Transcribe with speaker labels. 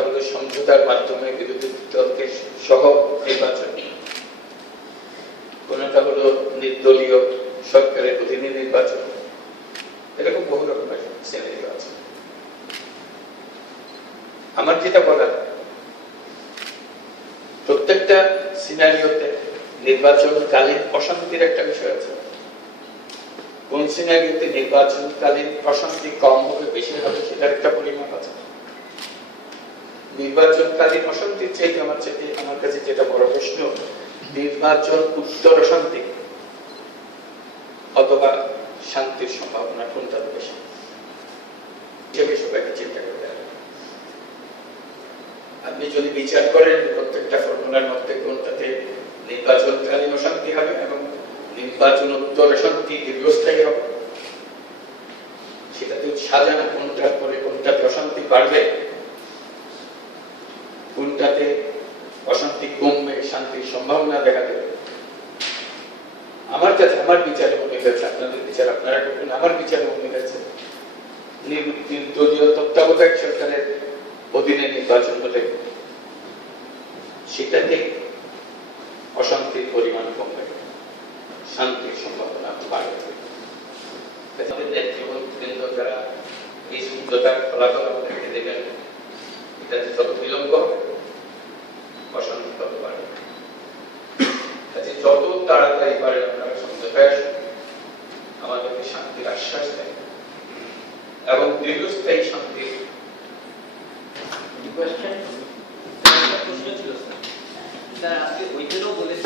Speaker 1: হলো সমঝোতার মাধ্যমে বিরোধী দলকে সহ নির্বাচন। কোনটা হলো নির্দলীয় সরকারের অধীনে নির্বাচন? এরকম বহু রকমের সিনারিও আছে। আমার যেটা বলার, প্রত্যেকটা সিনারিওতে নির্বাচনকালীন অশান্তির একটা বিষয় আছে। কোন সিনারিওতে নির্বাচনকালীন অশান্তি কম হবে, বেশি হবে, সেটার একটা পরিমাপ আছে। নির্বাচনকালীন অশান্তির চাইতে আমার চাইতে, আমার কাছে যেটা বড় প্রশ্ন, নির্বাচন উত্তর অশান্তি অথবা শান্তির সম্ভাবনা কোনটা বেশি হিসেবে সবাইকে চিন্তা আপনি যদি বিচার করেন প্রত্যেকটা ফর্মুলার মধ্যে কোনটাতে নির্বাচনকালীন অশান্তি হবে এবং নির্বাচন উত্তর অশান্তি দীর্ঘস্থায়ী হবে, সেটাতে সাজানো কোনটার পরে কোনটাতে অশান্তি বাড়বে। কোনটাতে অশান্তি কমবে, শান্তির সম্ভাবনা দেখা দেবে আমার কাছে, আমার বিচারে মনে হয়েছে, আপনাদের বিচার আপনারা করবেন আমার বিচারে মনে হয়েছে, নির্দলীয় তত্ত্বাবধায়ক সরকারের অধীনে নির্বাচন হলে সেটাতে অশান্তির পরিমাণ কমবে, শান্তির সম্ভাবনা বাড়বে। আমাদের যারা এই সমঝোতার ফলাফল আমাদেরকে দেবেন এটাতে যত বিলম্ব। হবে এই পারে আপনার সমুদ্র ফেরাসন আমাদেরকে শান্তির আশ্বাস দেয়। এবং দীর্ঘস্থায়ী শান্তির স্যার আজকে জন্য বলেছে